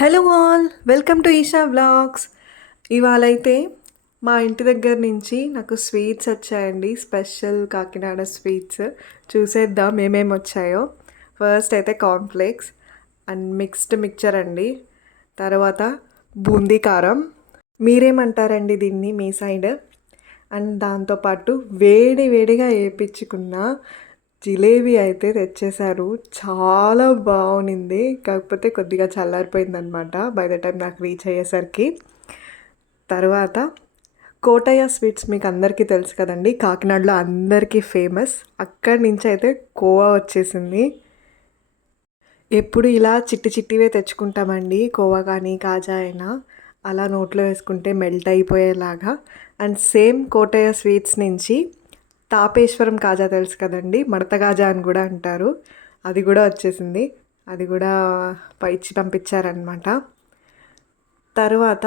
Hello all, welcome to Esha vlogs. ఇవాళైతే మా ఇంటి దగ్గర నుంచి నాకు స్వీట్స్ వచ్చాయండి, స్పెషల్ కాకినాడ స్వీట్స్. చూసేద్దాం ఏమేమి వచ్చాయో. ఫస్ట్ అయితే కార్న్ఫ్లేక్స్ అండ్ మిక్స్డ్ మిక్చర్ అండి. తర్వాత బూందీ కారం, మీరేమంటారండి దీన్ని మీ సైడ్? అండ్ దాంతోపాటు వేడి వేడిగా వేయించుకున్న జిలేబీ అయితే తెచ్చేశారు. చాలా బాగుంది, కాకపోతే కొద్దిగా చల్లారిపోయిందనమాట బై ద టైం నాకు రీచ్ అయ్యేసరికి. తర్వాత కోటయ్య స్వీట్స్ మీకు అందరికీ తెలుసు కదండి, కాకినాడలో అందరికీ ఫేమస్. అక్కడి నుంచి అయితే కోవా వచ్చేసింది. ఎప్పుడు ఇలా చిట్టి చిట్టివే తెచ్చుకుంటామండి, కోవా కానీ కాజా అయినా. అలా నోట్లో వేసుకుంటే మెల్ట్ అయిపోయేలాగా. అండ్ సేమ్ కోటయ్య స్వీట్స్ నుంచి తాపేశ్వరం కాజా తెలుసు కదండి, మడత కాజా అని కూడా అంటారు, అది కూడా వచ్చేసింది. అది కూడా ఇచ్చి పంపించారనమాట. తర్వాత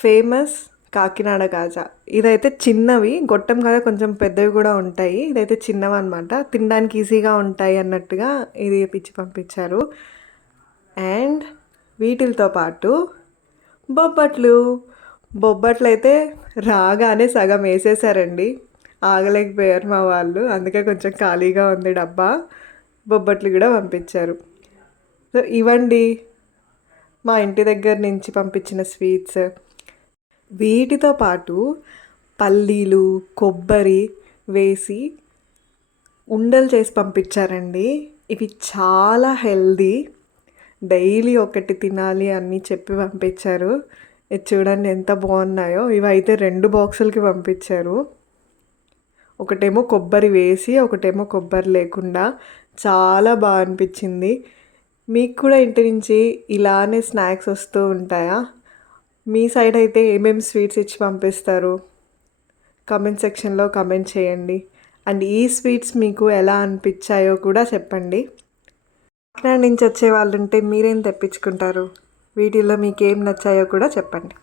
ఫేమస్ కాకినాడ కాజా. ఇదైతే చిన్నవి, గొట్టం కాజా కొంచెం పెద్దవి కూడా ఉంటాయి. ఇదైతే చిన్నవి అనమాట, తినడానికి ఈజీగా ఉంటాయి అన్నట్టుగా ఇది ఇచ్చి పంపించారు. అండ్ వీటితో పాటు బొబ్బట్లు అయితే రాగానే సగం వేసేసారండి. ఆగలేకపోయారు మా వాళ్ళు, అందుకే కొంచెం ఖాళీగా ఉంది డబ్బా. బొబ్బట్లు కూడా పంపించారు. సో ఇవండి మా ఇంటి దగ్గర నుంచి పంపించిన స్వీట్స్. వీటితో పాటు పల్లీలు, కొబ్బరి వేసి ఉండలు చేసి పంపించారండి. ఇవి చాలా హెల్దీ, డైలీ ఒకటి తినాలి అని చెప్పి పంపించారు. ఇది చూడండి ఎంత బాగున్నాయో. ఇవైతే 2 బాక్సులకి పంపించారు. ఒకటేమో కొబ్బరి వేసి, ఒకటేమో కొబ్బరి లేకుండా. చాలా బాగా అనిపించింది. మీకు కూడా ఇంటి నుంచి ఇలానే స్నాక్స్ వస్తూ ఉంటాయా? మీ సైడ్ అయితే ఏమేమి స్వీట్స్ ఇచ్చి పంపిస్తారు? కామెంట్ సెక్షన్లో కామెంట్ చేయండి. అండ్ ఈ స్వీట్స్ మీకు ఎలా అనిపించాయో కూడా చెప్పండి. కాకినాడ నుంచి వచ్చే వాళ్ళు ఉంటే మీరేం తెప్పించుకుంటారు? వీటిల్లో మీకు ఏం నచ్చాయో కూడా చెప్పండి.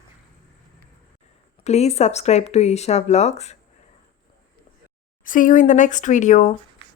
Please subscribe to Isha Vlogs. See you in the next video.